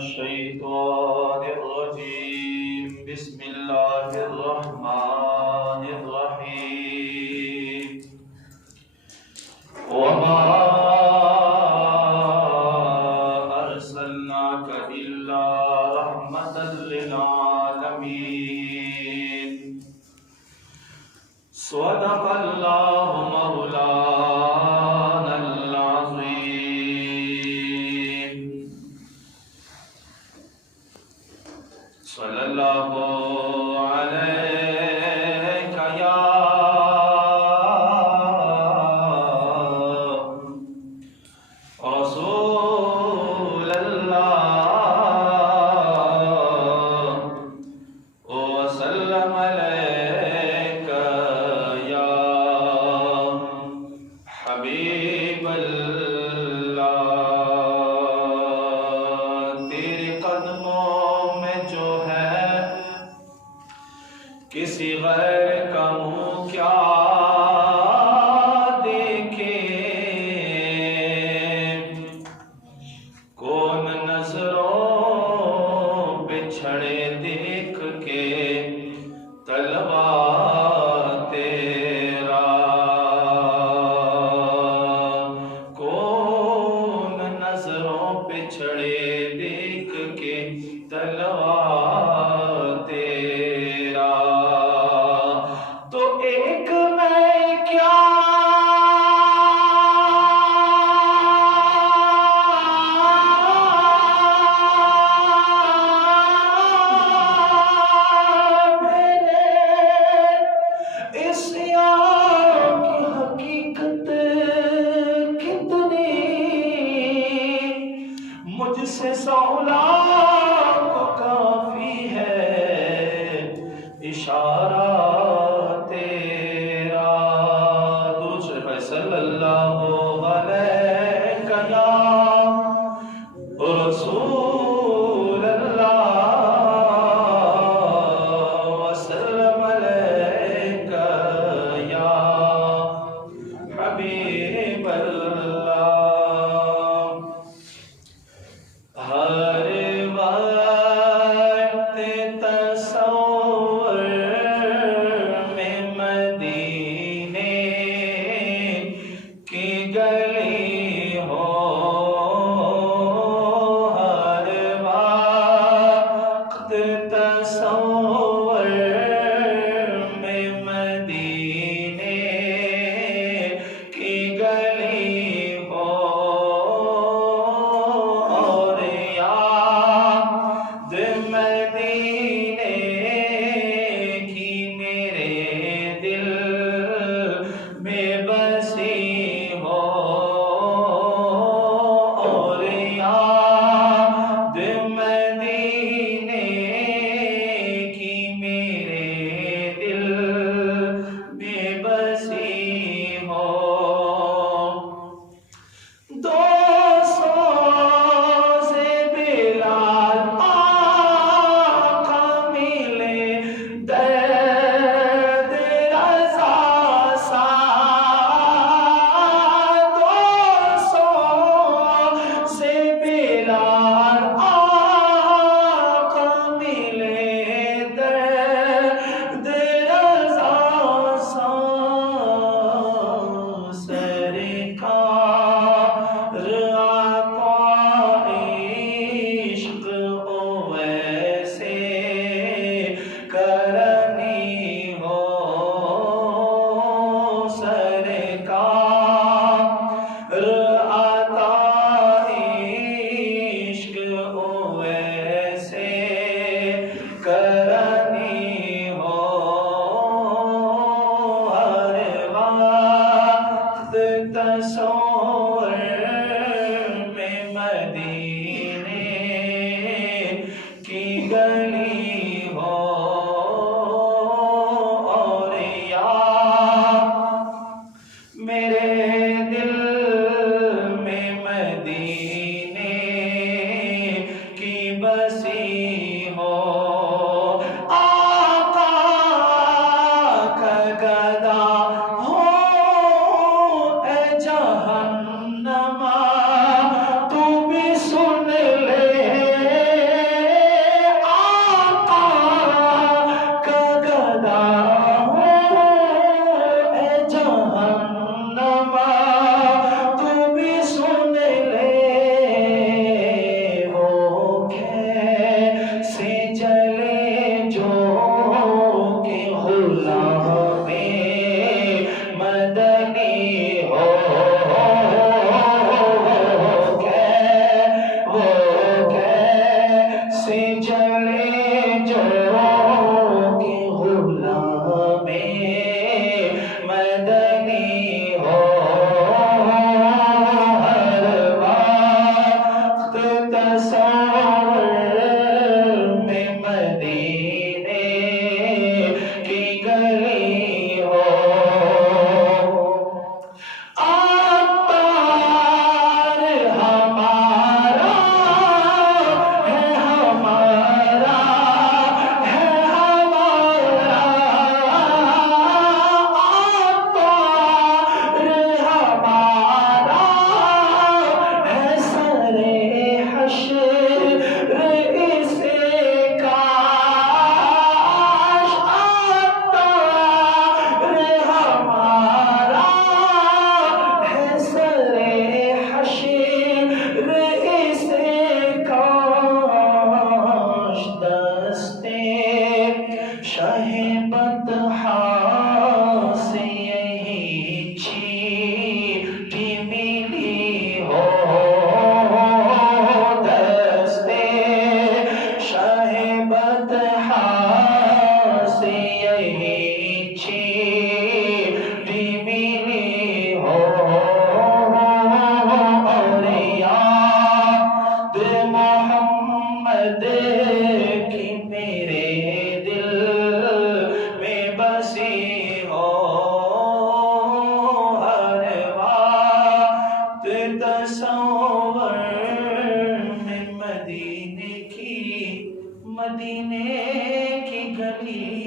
الشيطان الرجيم بسم الله الرحمن الرحيم وما أرسلناك إلا رحمة للعالمين صدق الله مولانا العظيم صلى الله عليك يا رسول الله وسلم عليك يا حبيب الله تیرے قدموں میں جو ہے کسی غیر کا منہ کیا دیکھے کون نظروں پہ چھڑے دیکھ کے طلبا تیرا کون نظروں پہ چھڑے دیکھ کے طلبا تیرا تو ایک میں کیا مجھ سے سولا کو کافی ہے اشارہ تیرا درود شریف ہے صلی اللہ علیہ یا رسول اللہ وسلم علیک یا حبیب اللہ ہر وقت تصور میں مدینے کی گلی ہو ہر وقت تصور میں مدینے کی گلی ہو مدینے کی میرے دل میں بسی ہو اور یاد مدینے کی میرے دل میں بسی ہو دو تصور میں مدینے کی گلی ہو اور یاد میرے دل میں مدینے کی بسی ہو آقا کا گدا ہو اے جہنم تو بھی سن لے تصور میں مدینے کی گلی ہو عطار ہمارا ہے ہمارا ہے ہمارا عطار ہمارا ہے سرے حشر اسے کاش عطار ہمارا ہے سرے حشر اسے کاش دستے شہ بطحا سے یہی چیٹھی ملی ہو دستے شہ بطحا سے یہی چیٹھی ملی ہو اور یاد محمد کی میرے دل میں بسی ہو ہر وقت تصور میں مدینے کی گلی